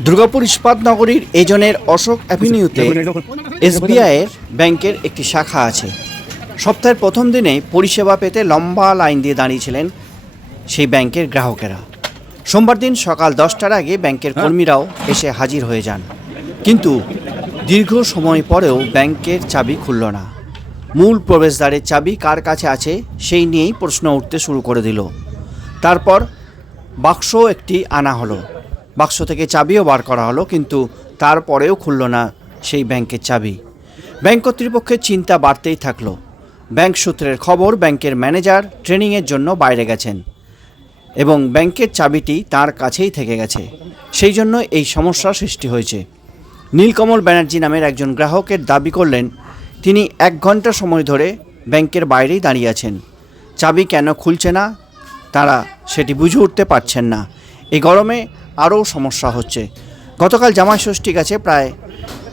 দুর্গাপুর ইস্পাত নগরীর এজনের অশোক অ্যাভিনিউতে এসবিআইয়ের ব্যাংকের একটি শাখা আছে। সপ্তাহের প্রথম দিনে পরিষেবা পেতে লম্বা লাইন দিয়ে দাঁড়িয়েছিলেন সেই ব্যাংকের গ্রাহকেরা। সোমবার দিন সকাল দশটার আগে ব্যাংকের কর্মীরাও এসে হাজির হয়ে যান। কিন্তু দীর্ঘ সময় পরেও ব্যাংকের চাবি খুলল না। মূল প্রবেশদ্বারের চাবি কার কাছে আছে সেই নিয়েই প্রশ্ন উঠতে শুরু করে দিল। তারপর বাক্স একটি আনা হলো। বাক্স থেকে চাবিও বার করা হলো, কিন্তু তারপরেও খুলল না সেই ব্যাংকের চাবি। ব্যাংক কর্তৃপক্ষের চিন্তা বাড়তেই থাকল। ব্যাংক সূত্রের খবর, ব্যাংকের ম্যানেজার ট্রেনিংয়ের জন্য বাইরে গেছেন এবং ব্যাংকের চাবিটি তার কাছেই থেকে গেছে। সেই জন্য এই সমস্যার সৃষ্টি হয়েছে। নীলকমল ব্যানার্জি নামের একজন গ্রাহকের দাবি করলেন, তিনি এক ঘণ্টা সময় ধরে ব্যাংকের বাইরেই দাঁড়িয়ে আছেন। চাবি কেন খুলছে না, তারা সেটি বুঝে উঠতে পারছেন না। এই গরমে আরও সমস্যা হচ্ছে। গতকাল জামাই ষষ্ঠী গেছে, প্রায়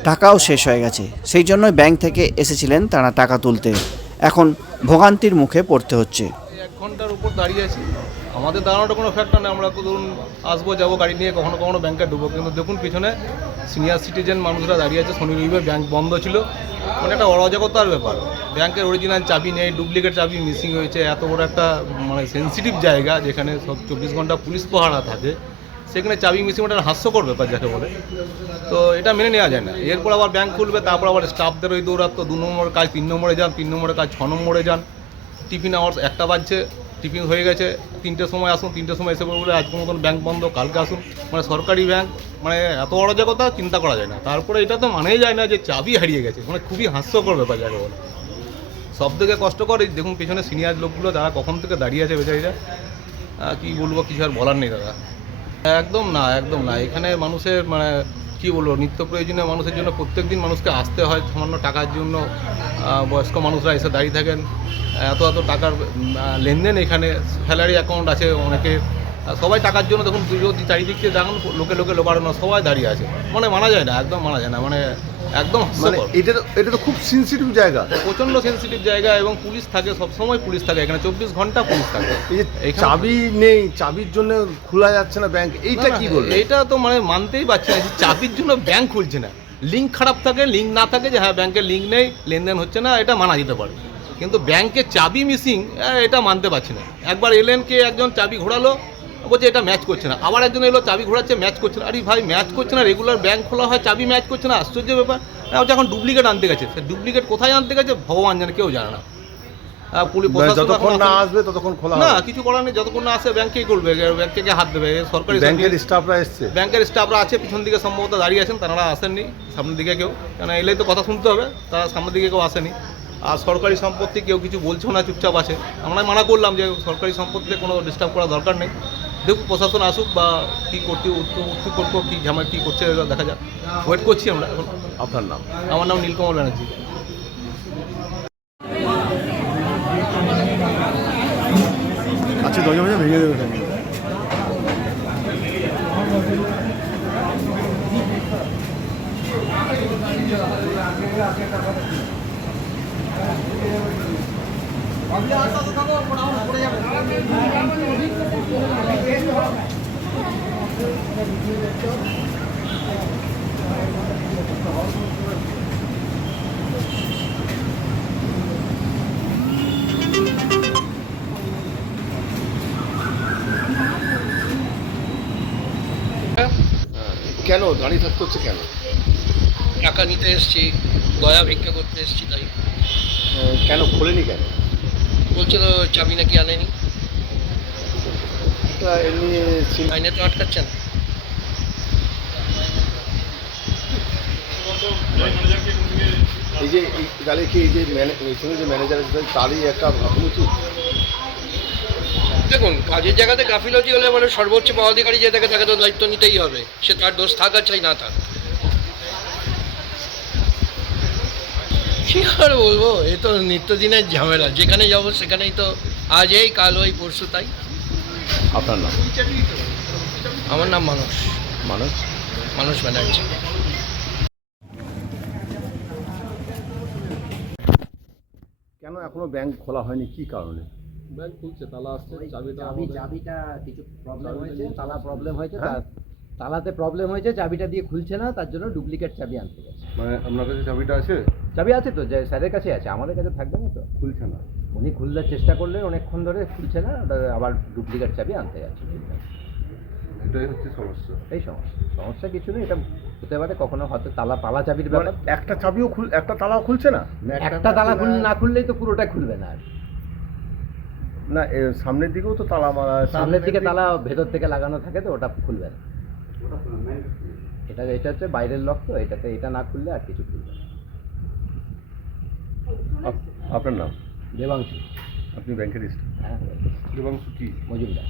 টাকাও শেষ হয়ে গেছে। সেই জন্য ব্যাংক থেকে এসেছিলেন তারা টাকা তুলতে। এখন ভোগান্তির মুখে পড়তে হচ্ছে। এক ঘণ্টার উপর দাঁড়িয়ে আছি। আমাদের দাঁড়ানোটা কোনো ফ্যাক্টর নেই। আমরা ধরুন আসব, যাব, গাড়ি নিয়ে কখনো কখনো ব্যাংকে ঢুকবো। কিন্তু দেখুন পিছনে সিনিয়র সিটিজেন মানুষরা দাঁড়িয়ে আছে। শনি রবিবার ব্যাংক বন্ধ ছিল। মানে একটা অরাজকতার ব্যাপার। ব্যাংকের অরিজিনাল চাবি নেই ডুপ্লিকেট চাবি মিসিং হয়েছে। এত বড় একটা মানে সেন্সিটিভ জায়গা যেখানে সব চব্বিশ ঘণ্টা পুলিশ পাহারা থাকে। সেখানে চাবি মিসিং ওটা হাস্যকর ব্যাপার যাকে বলে। তো এটা মেনে নেওয়া যায় না। এরপর আবার ব্যাংক খুলবে, তারপর আবার স্টাফদের ওই দৌড়াতো দু নম্বর কাজ, তিন নম্বরে যান, তিন নম্বরের কাজ, ছ নম্বরে যান। টিফিন আওয়ার্স একটা বাজছে টিফিন হয়ে গেছে তিনটের সময় আসুন তিনটের সময় এসে বলে আজকে মতন ব্যাংক বন্ধ, কালকে আসুন। মানে সরকারি ব্যাংক মানে এত অরাজকতা চিন্তা করা যায় না। তারপরে এটা তো মানেই যায় না যে চাবি হারিয়ে গেছে। মানে খুবই হাস্যকর ব্যাপার যাকে বলে। সব থেকে কষ্টকর, এই দেখুন, পেছনে সিনিয়র লোকগুলো যারা কখন থেকে দাঁড়িয়ে আছে বেচারিরা? কি বলব, কিছু আর বলার নেই দাদা। একদম না একদম না। এখানে মানুষের মানে কী বলব, নিত্য প্রয়োজনীয় মানুষের জন্য প্রত্যেক দিন মানুষকে আসতে হয়, সামান্য টাকার জন্য। বয়স্ক মানুষরা এসে দাঁড়িয়ে থাকেন। এত এত টাকার লেনদেন এখানে। স্যালারি অ্যাকাউন্ট আছে অনেকে সবাই টাকার জন্য দেখুন যদি চারিদিক থেকে দেখুন লোকে লোকে লোকানো সবাই দাঁড়িয়ে আছে। মানে মানা যায় না একদম মানা যায় না মানে একদম মানে এটা তো এটা তো খুব সেন্সিটিভ জায়গা। প্রচণ্ড সেন্সিটিভ জায়গা এবং পুলিশ থাকে সবসময় পুলিশ থাকে এখানে চব্বিশ ঘণ্টা পুলিশ থাকে। এই যে চাবি নেই চাবির জন্য খোলা যাচ্ছে না ব্যাংক এইটা কি বলব এটা তো মানে মানতেই পারছি না চাবির জন্য ব্যাংক খুলছে না। লিঙ্ক খারাপ থাকে লিঙ্ক না থাকে যে হ্যাঁ ব্যাংকের লিঙ্ক নেই লেনদেন হচ্ছে না এটা মানা যেতে পারে। কিন্তু ব্যাংকের চাবি মিসিং এটা মানতে পারছি না। একবার এলেন কে একজন চাবি ঘোরালো বলছে এটা ম্যাচ করছে না। আবার একজন এলো চাবি ঘোরাচ্ছে ম্যাচ করছে না। আরে ভাই ম্যাচ করছে না রেগুলার ব্যাংক খোলা হয় চাবি ম্যাচ করছে না আশ্চর্য ব্যাপার। বলছে এখন ডুপ্লিকেট আনতে গেছে। ডুপ্লিকেট কোথায় আনতে গেছে ভগবান জানে কেউ জানে না। পুলিশ যতক্ষণ না আসবে ততক্ষণ খোলা না কিছু করার নেই যতক্ষণ না আসে ব্যাংকেই করবে ব্যাংক থেকে হাত দেবে। সরকারি ব্যাংকের স্টাফরা এসছে। ব্যাংকের স্টাফরা আছে পিছন দিকে সম্ভবত দাঁড়িয়ে আছেন তারা আসেননি সামনের দিকে কেউ। কেন এলেই তো কথা শুনতে হবে তারা সামনের দিকে কেউ আসেনি। আর সরকারি সম্পত্তি কেউ কিছু বলছো না চুপচাপ আছে। আমরা মানা করলাম যে সরকারি সম্পত্তিতে কোনো ডিস্টার্ব করার দরকার নেই। দেখুক প্রশাসন আসুক বা কী করতে উত্তর করব কী ঝামেলা কী করছে দেখা যাক। ওয়েট করছি আমরা এখন। আপনার নাম? আমার নাম নীলকমল ব্যানার্জি। আচ্ছা দরজা মজা ভেঙে দেবে কেন? দাঁড়িয়ে থাকতে হচ্ছে কেন? টাকা নিতে এসছি গয়া ভিক্ষা করতে এসছি তাই। কেন? খোলেনি কেন? বলছে তো চাবি নাকি আনেনি? আইনে তো আটকাচ্ছেন এই যে তাহলে কি এই যে এই যে ম্যানেজার আছে তারই একটা গাফিলতি দেখুন কাজের জায়গাতে গাফিলতি হলে মানে সর্বোচ্চ পদাধিকারী যে থাকে তাকে তো দায়িত্ব নিতেই হবে। সে তার দোষ থাক আর চাই না থাক। কি আর বলব? এ তো নিত্যদিনের ঝামেলা। যেখানে যাব সেখানেই তো আজ এই কাল ওই পরশু তাই। আপনার নাম? আমার নাম মানুষ মানুষ মানুষ ব্যানার্জি। কেন এখনও ব্যাংক খোলা হয়নি? কি কারণে? ব্যাংক খুলছে তালা আসছে চাবিটা চাবি চাবিটা কিছু প্রবলেম হয়েছে? তালা প্রবলেম হয়েছে হ্যাঁ? তা তালাতে প্রবলেম হয়েছে চাবিটা দিয়ে খুলছে না তার জন্য ডুপ্লিকেট চাবি আনতে গেছে। মানে আপনার কাছে চাবিটা আছে? চাবি আছে তো যে স্যারের কাছে আছে আমাদের কাছে থাকবে না তো। খুলছে না। উনি খুলতে চেষ্টা করলেন অনেকক্ষণ ধরে খুলছে না ওটা আবার ডুপ্লিকেট চাবি আনতে গেছে এটাই হচ্ছে সমস্যা। এই সমস্যা সমস্যা কিছু নেই এটা হতে পারে কখনো হয়তো তালা পালা চাবির ব্যাপার। মানে একটা চাবিও খুল একটা তালাও খুলছে না? একটা তালা খুল না খুললেই তো পুরোটা খুলবে না আর। না সামনের দিকেও তো তালা মারা সামনের দিকে তালা ভেতর থেকে লাগানো থাকে তো ওটা খুলবে না। এটা এটা হচ্ছে বাইরের লক তো এটাতে এটা না খুললে আর কিছু খুলবে আপনার নাম? দেবাংশু। আপনি ব্যাংকের হ্যাঁ দেবাংশু কি? মজুমদার।